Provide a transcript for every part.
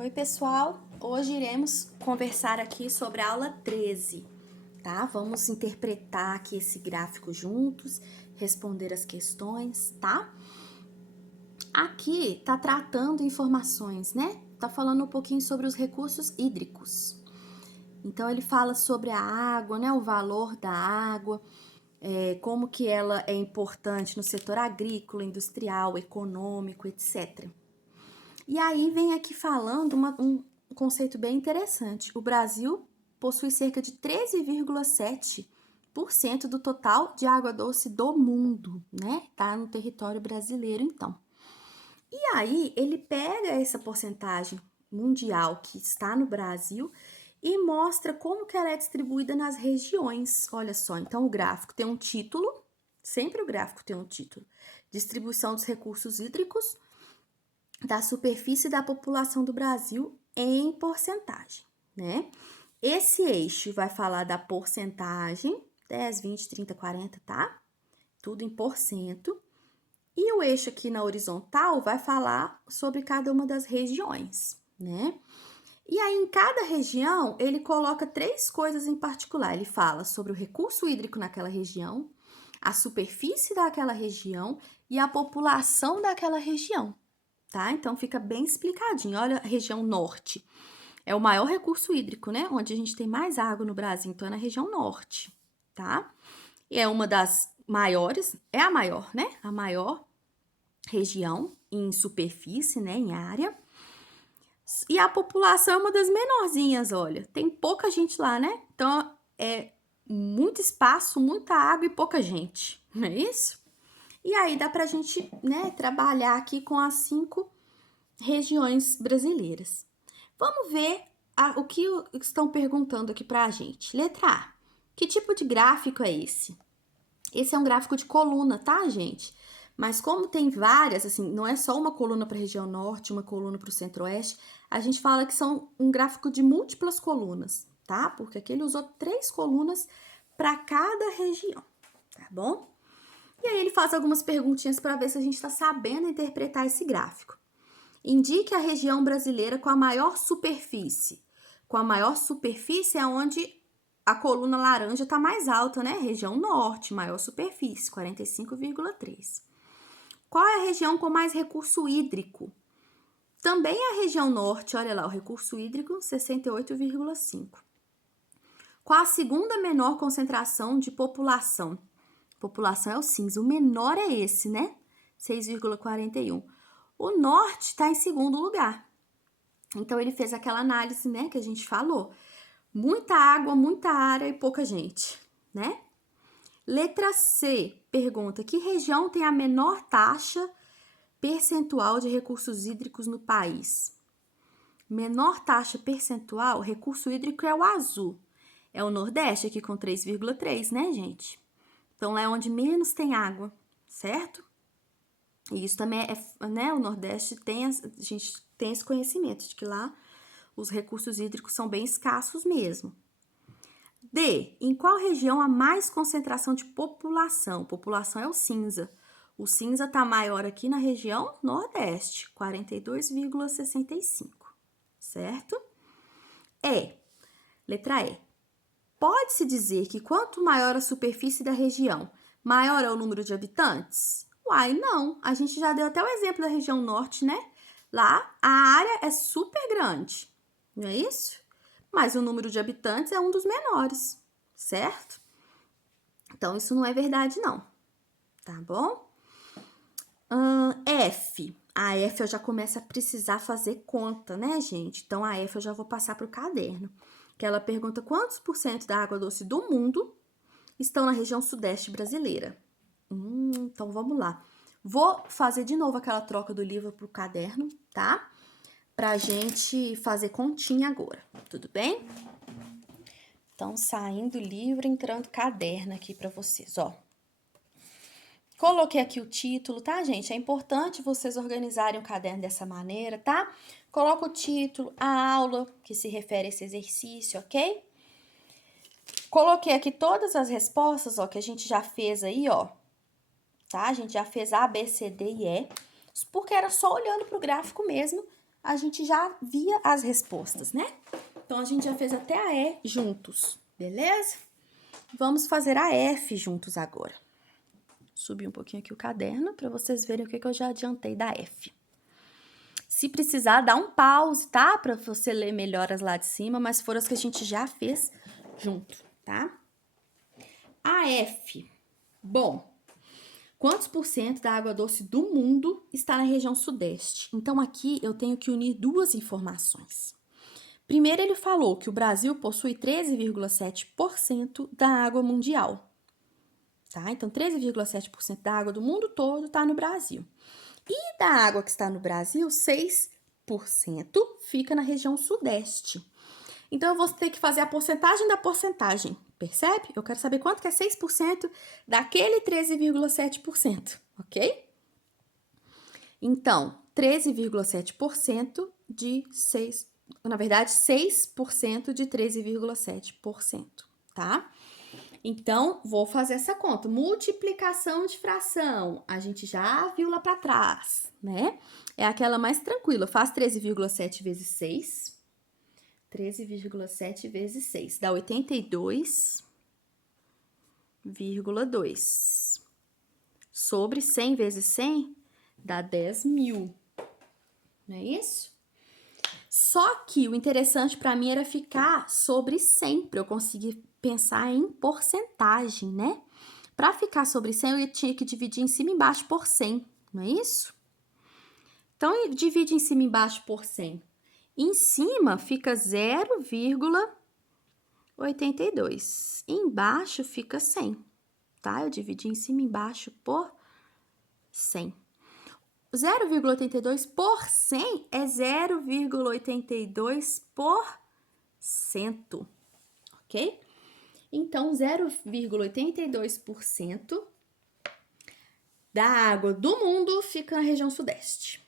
Oi, pessoal! Hoje iremos conversar aqui sobre a aula 13, tá? Vamos interpretar aqui esse gráfico juntos, responder as questões, tá? Aqui tá tratando informações, né? Tá falando um pouquinho sobre os recursos hídricos. Então, ele fala sobre a água, né? O valor da água, como que ela é importante no setor agrícola, industrial, econômico, etc. E aí vem aqui falando um conceito bem interessante. O Brasil possui cerca de 13,7% do total de água doce do mundo, né? Tá no território brasileiro, então. E aí ele pega essa porcentagem mundial que está no Brasil e mostra como que ela é distribuída nas regiões. Olha só, então o gráfico tem um título, sempre o gráfico tem um título. Distribuição dos recursos hídricos da superfície da população do Brasil em porcentagem, né? Esse eixo vai falar da porcentagem, 10, 20, 30, 40, tá? Tudo em porcento. E o eixo aqui na horizontal vai falar sobre cada uma das regiões, né? E aí, em cada região, ele coloca três coisas em particular. Ele fala sobre o recurso hídrico naquela região, a superfície daquela região e a população daquela região, tá? Então fica bem explicadinho. Olha a região norte. É o maior recurso hídrico, né? Onde a gente tem mais água no Brasil, então é na região norte, tá? E é uma das maiores, é a maior, né? A maior região em superfície, né? Em área. E a população é uma das menorzinhas, olha. Tem pouca gente lá, né? Então é muito espaço, muita água e pouca gente, não é isso? E aí dá pra gente, né, trabalhar aqui com as 5 regiões brasileiras. Vamos ver o que estão perguntando aqui pra gente. Letra A. Que tipo de gráfico é esse? Esse é um gráfico de coluna, tá, gente? Mas como tem várias, assim, não é só uma coluna para a região norte, uma coluna para o centro-oeste, a gente fala que são um gráfico de múltiplas colunas, tá? Porque aqui ele usou 3 colunas para cada região, tá bom? E aí ele faz algumas perguntinhas para ver se a gente está sabendo interpretar esse gráfico. Indique a região brasileira com a maior superfície. Com a maior superfície é onde a coluna laranja está mais alta, né? Região norte, maior superfície, 45,3. Qual é a região com mais recurso hídrico? Também é a região norte, olha lá, o recurso hídrico, 68,5. Qual a segunda menor concentração de população? População é o cinza, o menor é esse, né? 6,41. O norte está em segundo lugar. Então, ele fez aquela análise, né, que a gente falou. Muita água, muita área e pouca gente, né? Letra C, pergunta, que região tem a menor taxa percentual de recursos hídricos no país? Menor taxa percentual, recurso hídrico é o azul. É o Nordeste aqui com 3,3, né, gente? Então, lá é onde menos tem água, certo? E isso também né, o Nordeste tem, a gente tem esse conhecimento de que lá os recursos hídricos são bem escassos mesmo. D. Em qual região há mais concentração de população? População é o cinza. O cinza está maior aqui na região Nordeste, 42,65, certo? Letra E. Pode-se dizer que quanto maior a superfície da região, maior é o número de habitantes? Uai, não. A gente já deu até o exemplo da região norte, né? Lá a área é super grande, não é isso? Mas o número de habitantes é um dos menores, certo? Então, isso não é verdade, não. Tá bom? F. A F eu já começo a precisar fazer conta, né, gente? Então, a F eu já vou passar para o caderno. Que ela pergunta quantos por cento da água doce do mundo estão na região sudeste brasileira. Então, vamos lá. Vou fazer de novo aquela troca do livro para o caderno, tá? Pra gente fazer continha agora, tudo bem? Então, saindo o livro, entrando caderno aqui para vocês, ó. Coloquei aqui o título, tá, gente? É importante vocês organizarem o caderno dessa maneira, tá? Coloca o título, a aula que se refere a esse exercício, ok? Coloquei aqui todas as respostas, ó, que a gente já fez aí, ó. Tá? A gente já fez A, B, C, D e E. Porque era só olhando pro gráfico mesmo a gente já via as respostas, né? Então, a gente já fez até a E juntos, beleza? Vamos fazer a F juntos agora. Subir um pouquinho aqui o caderno para vocês verem o que eu já adiantei da F. Se precisar, dá um pause, tá? Para você ler melhor as lá de cima, mas foram as que a gente já fez junto, tá? A F. Bom, quantos por cento da água doce do mundo está na região sudeste? Então, aqui eu tenho que unir duas informações. Primeiro, ele falou que o Brasil possui 13,7% da água mundial. Tá? Então, 13,7% da água do mundo todo está no Brasil. E da água que está no Brasil, 6% fica na região sudeste. Então, eu vou ter que fazer a porcentagem da porcentagem, percebe? Eu quero saber quanto que é 6% daquele 13,7%, ok? Então, 13,7% de 6%, na verdade, 6% de 13,7%, tá? Então, vou fazer essa conta. Multiplicação de fração, a gente já viu lá para trás, né? É aquela mais tranquila. Faz 13,7 vezes 6. 13,7 vezes 6 dá 82,2. Sobre 100 vezes 100 dá 10.000. Não é isso? Só que o interessante para mim era ficar sobre 100, para eu conseguir pensar em porcentagem, né? Para ficar sobre 100, eu tinha que dividir em cima e embaixo por 100, não é isso? Então, divide em cima e embaixo por 100. Em cima fica 0,82. Embaixo fica 100, tá? Eu dividi em cima e embaixo por 100. 0,82 por 100 é 0,82%, ok? Então, 0,82% da água do mundo fica na região sudeste.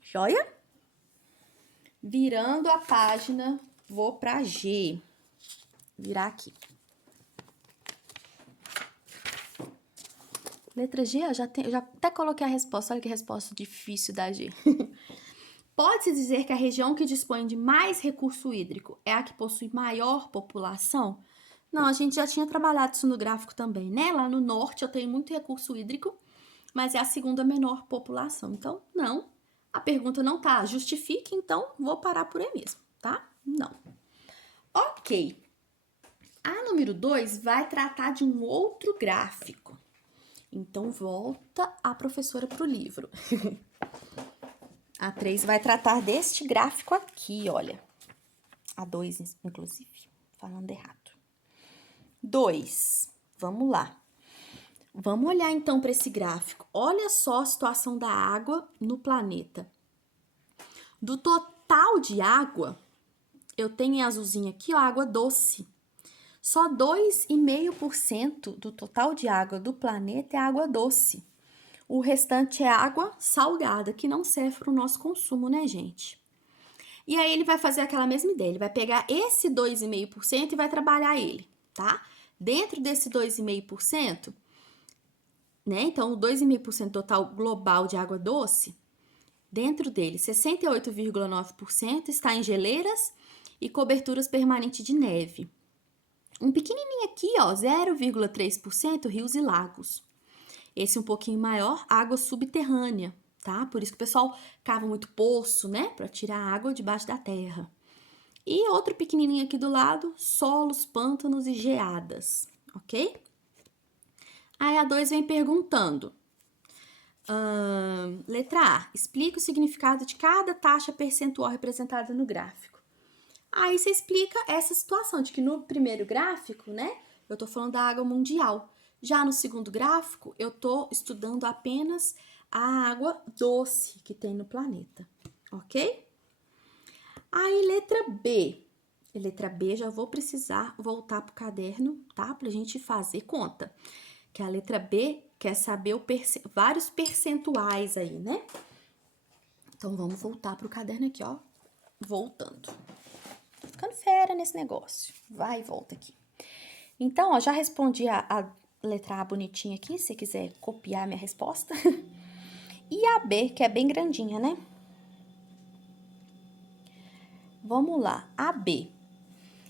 Joia? Virando a página, vou para G. Virar aqui. Letra G, eu já até coloquei a resposta. Olha que resposta difícil da G. Pode-se dizer que a região que dispõe de mais recurso hídrico é a que possui maior população? Não, a gente já tinha trabalhado isso no gráfico também, né? Lá no norte eu tenho muito recurso hídrico, mas é a segunda menor população. Então, não. A pergunta não tá justifique, então vou parar por aí mesmo, tá? Não. Ok. A número 2 vai tratar de um outro gráfico. Então, volta a professora pro livro. A 3 vai tratar deste gráfico aqui, olha. A 2, inclusive, falando errado. 2, vamos lá. Vamos olhar então para esse gráfico. Olha só a situação da água no planeta. Do total de água, eu tenho em azulzinho aqui, ó, água doce. Só 2,5% do total de água do planeta é água doce. O restante é água salgada, que não serve para o nosso consumo, né, gente? E aí ele vai fazer aquela mesma ideia, ele vai pegar esse 2,5% e vai trabalhar ele, tá? Dentro desse 2,5%, né? Então, o 2,5% total global de água doce, dentro dele, 68,9% está em geleiras e coberturas permanentes de neve. Um pequenininho aqui, ó, 0,3% rios e lagos. Esse um pouquinho maior, água subterrânea, tá? Por isso que o pessoal cava muito poço, né? Para tirar água debaixo da terra. E outro pequenininho aqui do lado, solos, pântanos e geadas, ok? Aí a 2 vem perguntando. Letra A, explica o significado de cada taxa percentual representada no gráfico. Aí você explica essa situação de que no primeiro gráfico, né, eu tô falando da água mundial. Já no segundo gráfico, eu tô estudando apenas a água doce que tem no planeta, ok? Aí, letra B. Letra B, já vou precisar voltar pro caderno, tá? Pra gente fazer conta. Que a letra B quer saber vários percentuais aí, né? Então, vamos voltar pro caderno aqui, ó. Voltando. Tô ficando fera nesse negócio. Vai e volta aqui. Então, ó, já respondi a letra A bonitinha aqui, se quiser copiar minha resposta. E a B, que é bem grandinha, né? Vamos lá, AB.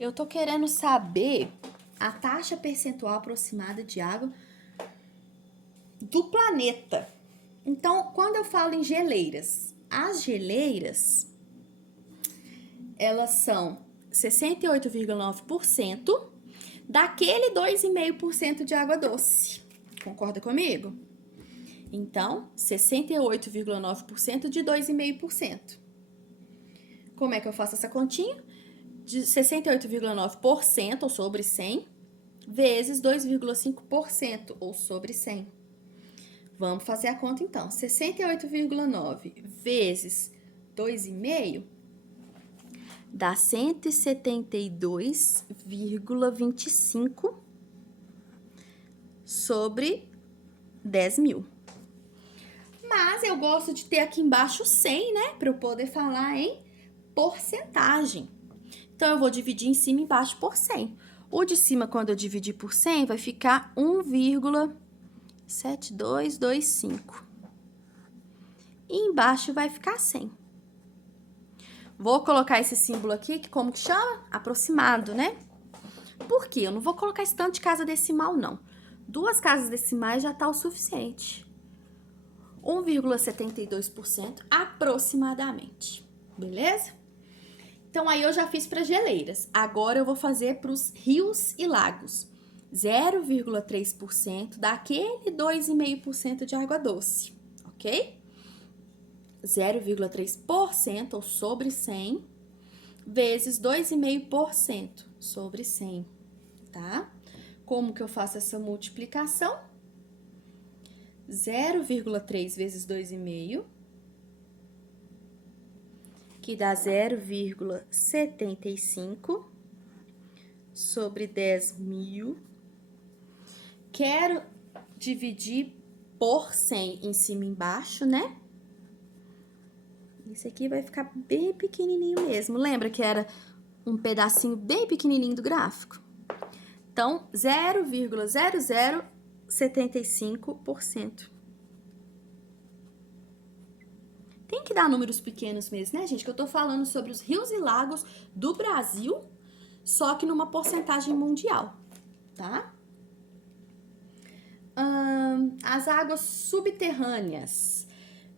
Eu tô querendo saber a taxa percentual aproximada de água do planeta. Então, quando eu falo em geleiras, as geleiras, elas são 68,9% daquele 2,5% de água doce. Concorda comigo? Então, 68,9% de 2,5%. Como é que eu faço essa continha? De 68,9% ou sobre 100 vezes 2,5% ou sobre 100. Vamos fazer a conta então. 68,9 vezes 2,5 dá 172,25 sobre 10 mil. Mas eu gosto de ter aqui embaixo 100, né? Para eu poder falar em porcentagem. Então, eu vou dividir em cima e embaixo por 100. O de cima, quando eu dividir por 100, vai ficar 1,7225. E embaixo vai ficar 100. Vou colocar esse símbolo aqui, que como que chama? Aproximado, né? Por quê? Eu não vou colocar esse tanto de casa decimal, não. 2 casas decimais já tá o suficiente. 1,72% aproximadamente. Beleza? Então, aí eu já fiz para geleiras. Agora, eu vou fazer para os rios e lagos. 0,3% daquele 2,5% de água doce, ok? 0,3% ou sobre 100 vezes 2,5% sobre 100, tá? Como que eu faço essa multiplicação? 0,3 vezes 2,5, que dá 0,75 sobre 10 mil. Quero dividir por 100 em cima e embaixo, né? Esse aqui vai ficar bem pequenininho mesmo. Lembra que era um pedacinho bem pequenininho do gráfico? Então, 0,0075%. Tem que dar números pequenos mesmo, né, gente? Que eu tô falando sobre os rios e lagos do Brasil, só que numa porcentagem mundial, tá? As águas subterrâneas,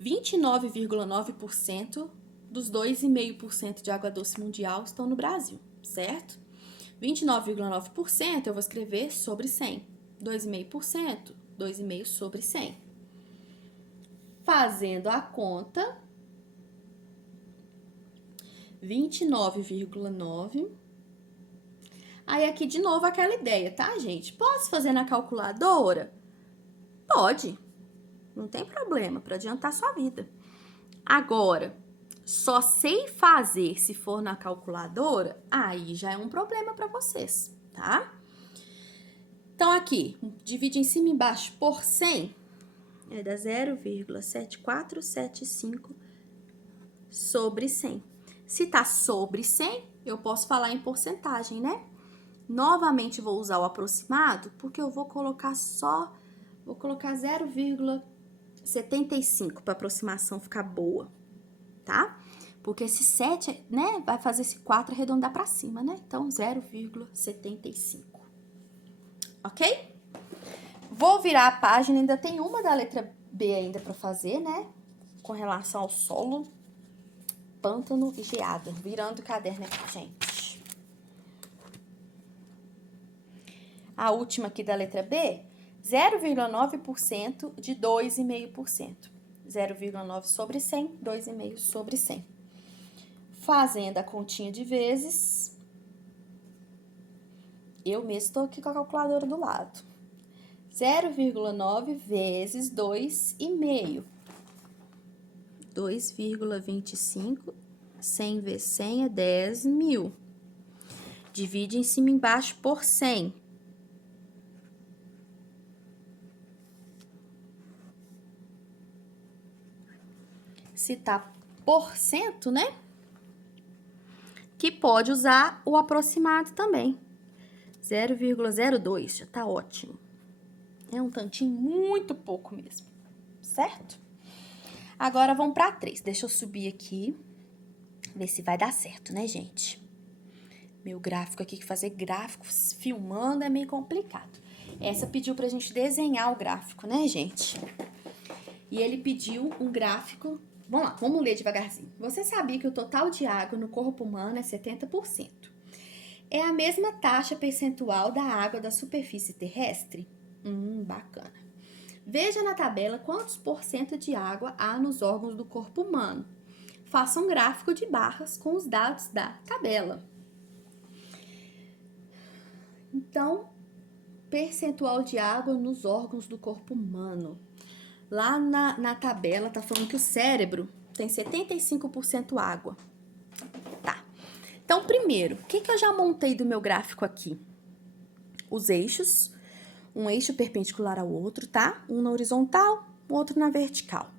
29,9% dos 2,5% de água doce mundial estão no Brasil, certo? 29,9% eu vou escrever sobre 100. 2,5%, 2,5% sobre 100. Fazendo a conta, 29,9%. Aí aqui de novo aquela ideia, tá, gente? Posso fazer na calculadora? Pode, não tem problema, para adiantar sua vida. Agora, só sei fazer se for na calculadora, aí já é um problema para vocês, tá? Então, aqui, divide em cima e embaixo por 100, é dar 0,7475 sobre 100. Se tá sobre 100, eu posso falar em porcentagem, né? Novamente, vou usar o aproximado, porque eu vou colocar 0,75 para aproximação ficar boa, tá? Porque esse 7, né, vai fazer esse 4 arredondar para cima, né? Então, 0,75. Ok? Vou virar a página, ainda tem uma da letra B ainda para fazer, né? Com relação ao solo, pântano e geada. Virando o caderno aqui, gente. A última aqui da letra B, 0,9% de 2,5%. 0,9 sobre 100, 2,5 sobre 100. Fazendo a continha de vezes, eu mesmo estou aqui com a calculadora do lado. 0,9 vezes 2,5. 2,25, 100 vezes 100 é 10 mil. Divide em cima e embaixo por 100. Se tá por cento, né? Que pode usar o aproximado também. 0,02, já tá ótimo. É um tantinho muito pouco mesmo, certo? Agora, vamos para 3. Deixa eu subir aqui. Ver se vai dar certo, né, gente? Meu gráfico aqui, que fazer gráficos filmando é meio complicado. Essa pediu pra gente desenhar o gráfico, né, gente? E ele pediu um gráfico... Vamos lá, vamos ler devagarzinho. Você sabia que o total de água no corpo humano é 70%? É a mesma taxa percentual da água da superfície terrestre? Bacana. Veja na tabela quantos por cento de água há nos órgãos do corpo humano. Faça um gráfico de barras com os dados da tabela. Então, percentual de água nos órgãos do corpo humano. Lá na tabela tá falando que o cérebro tem 75% água. Tá. Então, primeiro, o que eu já montei do meu gráfico aqui? Os eixos, um eixo perpendicular ao outro, tá? Um na horizontal, o outro na vertical.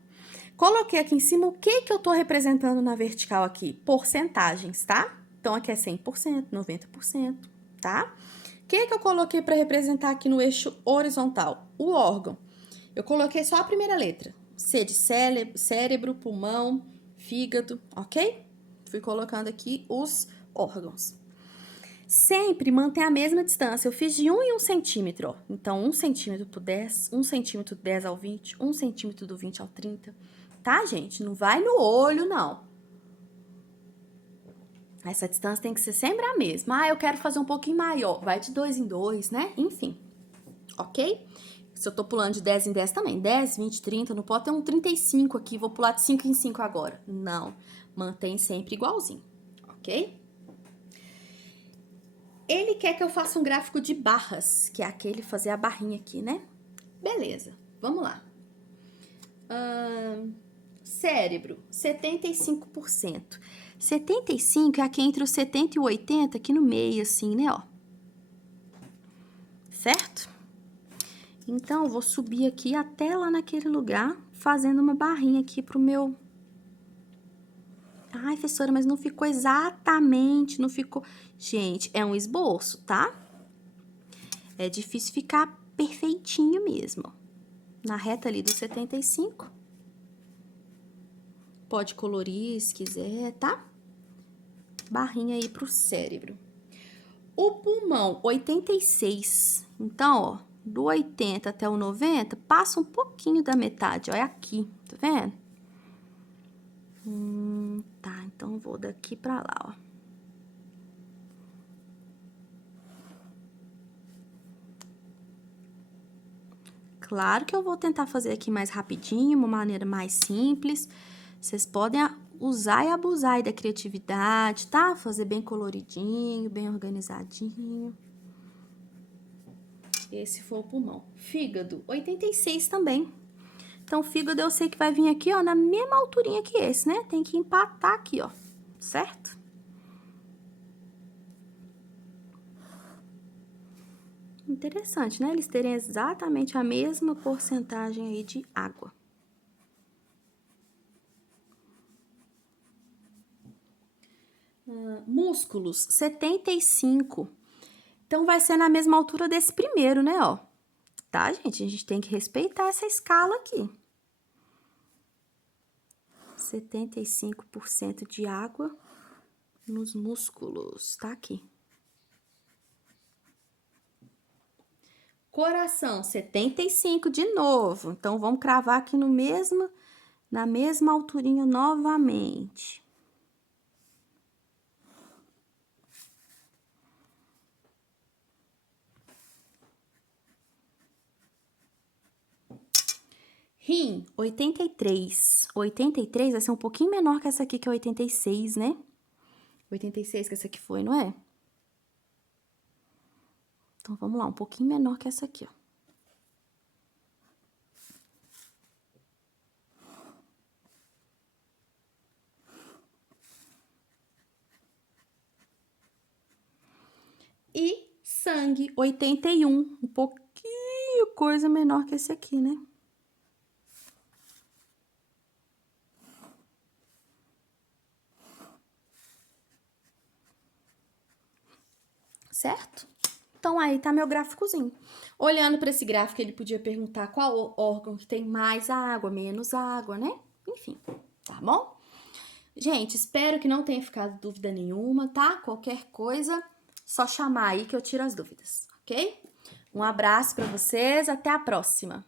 Coloquei aqui em cima o que eu tô representando na vertical aqui? Porcentagens, tá? Então, aqui é 100%, 90%, tá? O que eu coloquei para representar aqui no eixo horizontal? O órgão. Eu coloquei só a primeira letra. C de cérebro, pulmão, fígado, ok? Fui colocando aqui os órgãos. Sempre mantém a mesma distância. Eu fiz de 1 em 1 centímetro, ó. Então, 1 centímetro por 10, 1 centímetro do 10 ao 20, 1 centímetro do 20 ao 30. Tá, gente? Não vai no olho, não. Essa distância tem que ser sempre a mesma. Ah, eu quero fazer um pouquinho maior. Vai de 2 em 2, né? Enfim, ok? Se eu tô pulando de 10 em 10 também. 10, 20, 30. Não pode ter um 35 aqui. Vou pular de 5 em 5 agora. Não. Mantém sempre igualzinho, ok? Ele quer que eu faça um gráfico de barras, que é aquele fazer a barrinha aqui, né? Beleza, vamos lá. Cérebro, 75%. 75 é aqui entre os 70 e o 80, aqui no meio, assim, né, ó. Certo? Então, eu vou subir aqui até lá naquele lugar, fazendo uma barrinha aqui pro meu... Ai, professora, mas não ficou exatamente, não ficou... Gente, é um esboço, tá? É difícil ficar perfeitinho mesmo. Na reta ali do 75. Pode colorir se quiser, tá? Barrinha aí pro cérebro. O pulmão, 86. Então, ó, do 80 até o 90, passa um pouquinho da metade, ó, é aqui, tá vendo? Tá, então vou daqui pra lá, ó. Claro que eu vou tentar fazer aqui mais rapidinho, uma maneira mais simples. Vocês podem usar e abusar aí da criatividade, tá? Fazer bem coloridinho, bem organizadinho. Esse foi o pulmão. Fígado, 86 também. Então, o fígado eu sei que vai vir aqui, ó, na mesma alturinha que esse, né? Tem que empatar aqui, ó, certo? Interessante, né? Eles terem exatamente a mesma porcentagem aí de água. Músculos, 75. Então, vai ser na mesma altura desse primeiro, né, ó. Tá, gente? A gente tem que respeitar essa escala aqui. 75% de água nos músculos, tá aqui. Coração, 75 de novo. Então, vamos cravar aqui no mesmo, na mesma alturinha novamente. Rim, 83. 83 vai ser um pouquinho menor que essa aqui, que é 86, né? 86 que essa aqui foi, não é? Então, vamos lá, um pouquinho menor que essa aqui, ó. E sangue, 81. Um pouquinho coisa menor que esse aqui, né? Certo? Então, aí tá meu gráficozinho. Olhando para esse gráfico, ele podia perguntar qual órgão que tem mais água, menos água, né? Enfim, tá bom? Gente, espero que não tenha ficado dúvida nenhuma, tá? Qualquer coisa, só chamar aí que eu tiro as dúvidas, ok? Um abraço para vocês, até a próxima!